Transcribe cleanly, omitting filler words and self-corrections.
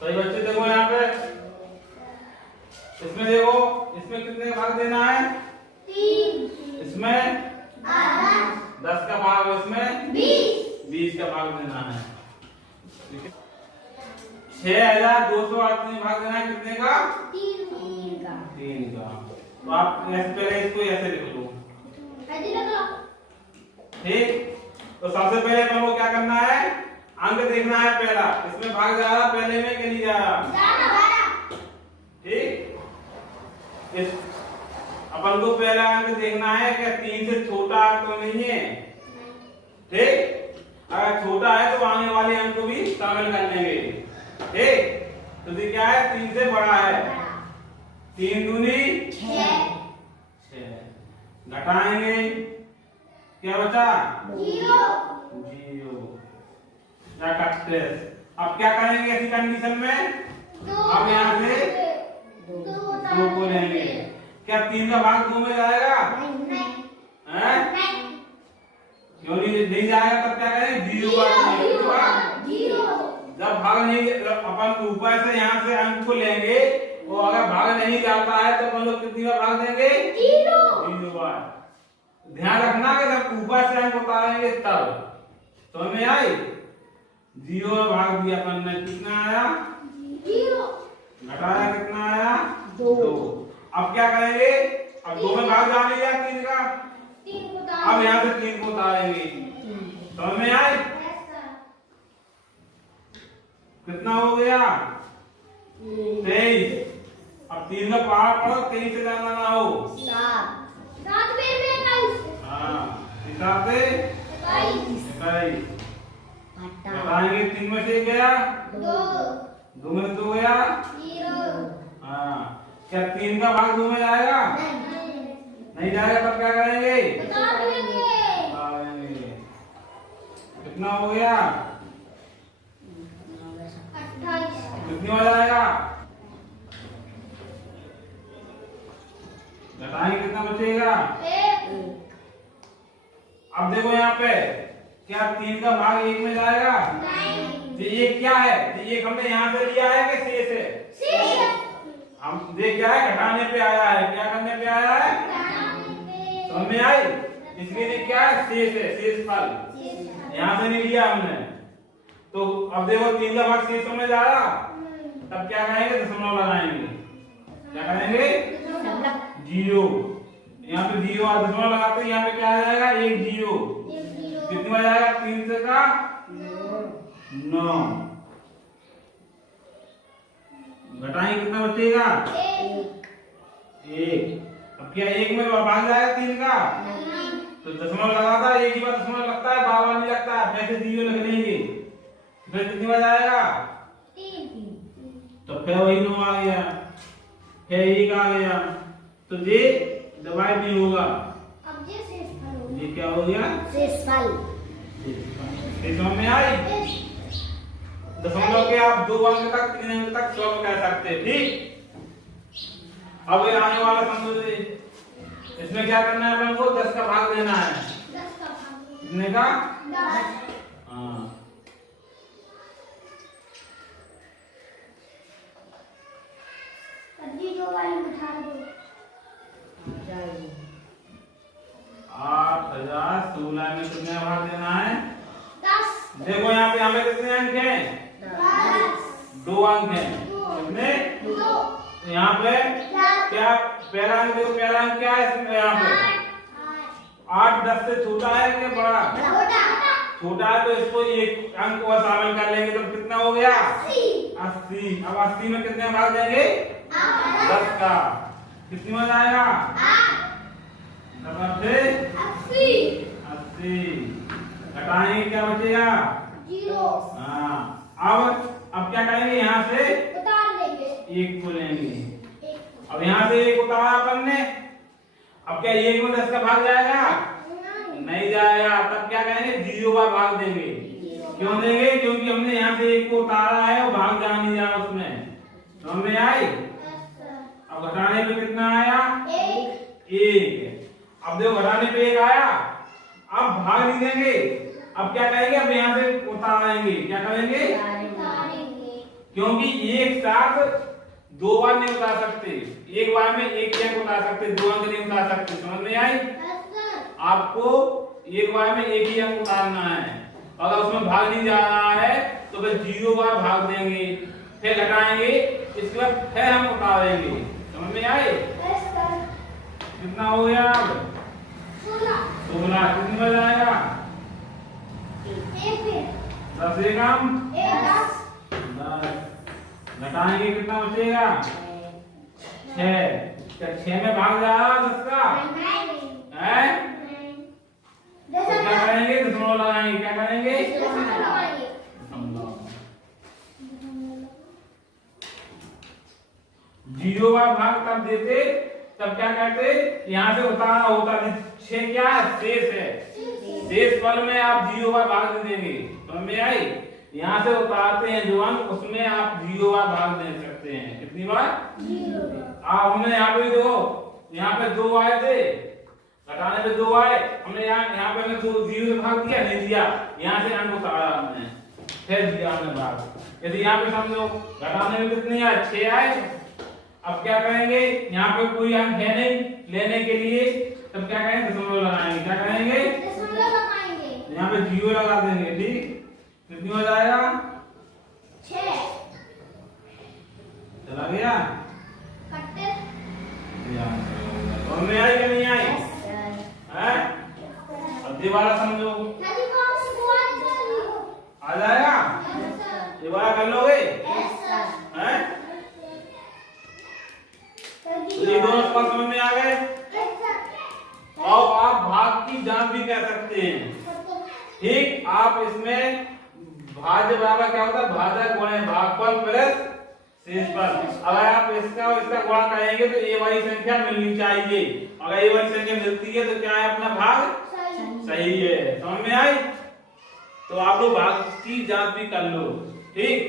सही बच्चे देखो यहाँ पे, इसमें देखो, इसमें कितने भाग देना है? 3। इसमें 10 का भाग, इसमें 20 का भाग देना है। 6238 भाग देना है कितने का? 3 का। तो आप पहले इसको ऐसे लिख लो, ठीक। तो सबसे पहले अपन को क्या करना है? अंक देखना है पहला, इसमें भाग जा रहा पहले में कि नहीं जा रहा? ठीक। इस अपन को पहला अंक देखना है कि 3 से छोटा तो नहीं है, ठीक। अगर छोटा है तो आने वाले अंक को भी शामिल कर लेंगे, ठीक। तो ये क्या है? 3 से बड़ा है। 3 दूनी 6। घटाएंगे, क्या बचा? 0। अब क्या करेंगे ऐसी कंडीशन में? अब यहाँ से 2 को लेंगे। क्या 3 का भाग 2 में जाएगा? क्यों नहीं जाएगा? तब क्या करेंगे? 0। जब भाग नहीं, अपन ऊपर से यहाँ से अंक को लेंगे, वो अगर भाग नहीं जाता है तो अपन लोग कितनी बार भाग देंगे? 0 बार। ध्यान रखना कि जब ऊपर से अंक उतारेंगे तब। तो हमें आई 0 भाग दिया अपन ने, कितना आया? 0। घटाया कितना आया? 2। अब क्या करेंगे? अब 2 में भाग जा लिया 3 का, अब यहाँ से 3 को उतारेंगे। तो हमें आई कितना हो गया? 23। अब 3 का पहाड़ पढ़ो, 23 से जाना ना हो। 7 हिसाब से 21। बताएंगे 3 में से गया 2 में 2 गया 0। क्या 3 का भाग 2 में जाएगा? नहीं जाएगा। तब क्या करेंगे? कितना हो गया? 28। कितनी हो जाएगा? घटाएंगे कितना बचेगा? 1। अब देखो यहाँ पे, क्या 3 का भाग 1 में जाएगा? नहीं। तो ये क्या है? तो ये हमने यहाँ से लिया है कि शेष है? हम देख क्या है? घटाने पे आया है। क्या करने पे आया है? समझ में आई? इसलिए ये क्या है? शेष है, शेष फल। यहाँ से नहीं लिया हमने। तो अब देखो 3 का भाग शेषों में जा रहा, तब क्या करेंगे? दशमलव लगाएंगे। क्या करेंगे? 0। यहाँ पे 0 और दशमलव लगाते हैं, यहाँ पे क्या आ जाएगा? 1 0। कितना आ जाएगा? 3 से का 9। घटाएंगे कितना बचेगा? 1। अब क्या 1 में भाग जाएगा 3 का? तो दशमलव लगाता है, एक ही बार दशमलव लगता है, बार बार नहीं लगता है। वैसे 0 लिख लेंगे, फिर कितनी बार जाएगा? 3। तो फिर वही 9 आ गया, फिर 1 आ गया। तो ये डिवाइड नहीं होगा। अब ये शेषफल हो गया। ये क्या हो गया? शेषफल। समझ में आई? दशमलव के आप 2 अंक तक 3 अंक तक सब कह सकते हैं, ठीक। अब ये आने वाला समझो, इसमें क्या करना है? अपन को 10 का भाग देना है। 10 का भाग कितने का? 10। हाँ, जो वाली उठा दो। 8016 में कितने भाग देना है? 10। देखो यहाँ पे हमें कितने अंक हैं? 10। 2 अंक हैं। कितने? 2। यहाँ पे क्या पहला अंक? देखो पहला अंक क्या है इसमें? यहाँ पे 8 10 से छोटा है कि बड़ा? छोटा है, तो इसको एक अंक और शामिल कर लेंगे, तो कितना हो गया? 80। अब 80 में कितने भाग देंगे? 10 का। कितनी में जाएगा? 80। घटाएंगे क्या बचेगा? 0। हाँ। अब क्या करेंगे? यहाँ से उतार लेंगे। 1 को लेंगे। अब यहाँ से 1 उतारा अपन ने, अब क्या 1 में 10 का भाग जाएगा? नहीं जाएगा। तब क्या करेंगे? 0 का भाग देंगे। क्यों देंगे? क्योंकि हमने यहाँ से 1 को उतारा है और भाग जा नहीं रहा उसमें। तो हमें आई। अब घटाने पे कितना आया? 1। अब देखो घटाने पे 1 आया, अब भाग नहीं देंगे। अब क्या करेंगे? अब यहाँ से उतारेंगे। क्या करेंगे? क्योंकि एक साथ दो बार नहीं उतार सकते, एक बार में एक ही अंक उतार सकते, दो अंक नहीं उतार सकते। समझ में आई? आपको एक बार में एक ही अंक उतारना है। अगर उसमें भाग नहीं जा रहा है तो फिर 0 बार भाग देंगे, फिर घटाएंगे, इसके बाद फिर हम उतारेंगे। समझ में आई? कितना हो गया? 16। कितनी बज आएगा? 10 से कम 10। घटाएंगे कितना बचेगा? 6। क्या 6 में भाग जा रहा है 10 का? है? तो क्या करेंगे? दशमलव लगाएंगे। क्या करेंगे? दशमलव। 0 बार भाग तब देते, तब क्या कहते? यहाँ से उतारना होता है। 6 क्या है? शेष है। शेष पल में आप 0 बार भाग दे देंगे। समझ में आई? यहाँ से उतारते हैं जो अंक, उसमें आप 0 बार भाग दे सकते हैं। कितनी बार? 0। हमने यहाँ पे देखो, यहाँ पे 2 आए थे, घटाने पे 2 आए, हमने यहाँ पे 2 0 से भाग दिया, नहीं दिया, यहाँ से अंक उतारा हमने, फिर दिया हमने भाग। यदि यहाँ पे समझो घटाने में कितने आए? 6 आए। अब क्या करेंगे? यहाँ पे कोई अंक है नहीं लेने के लिए, तब क्या करेंगे? दशमलव लगाएंगे। क्या करेंगे? यहाँ पे 0 लगा देंगे। ठीक, कितनी हो जाएगा? 6। चला गया? समझ में आई कि नहीं आई? है? अब ये वाला समझो, आ जाएगा? ये वाला कर लोगे? हैं? तो ये दोनों पद समझ में आ गए। और आप भाग की जांच भी कर सकते हैं। ठीक, आप इसमें भाज्य बराबर क्या होता है? भाजक गुणे भागफल प्लस शेषफल। अगर आप इसका और इसका गुणा करेंगे तो ये वाली संख्या मिलनी चाहिए। अगर ये वाली संख्या मिलती है तो क्या है? अपना भाग सही है। समझ में आई? तो आप लोग भाग की जांच भी कर लो। ठीक।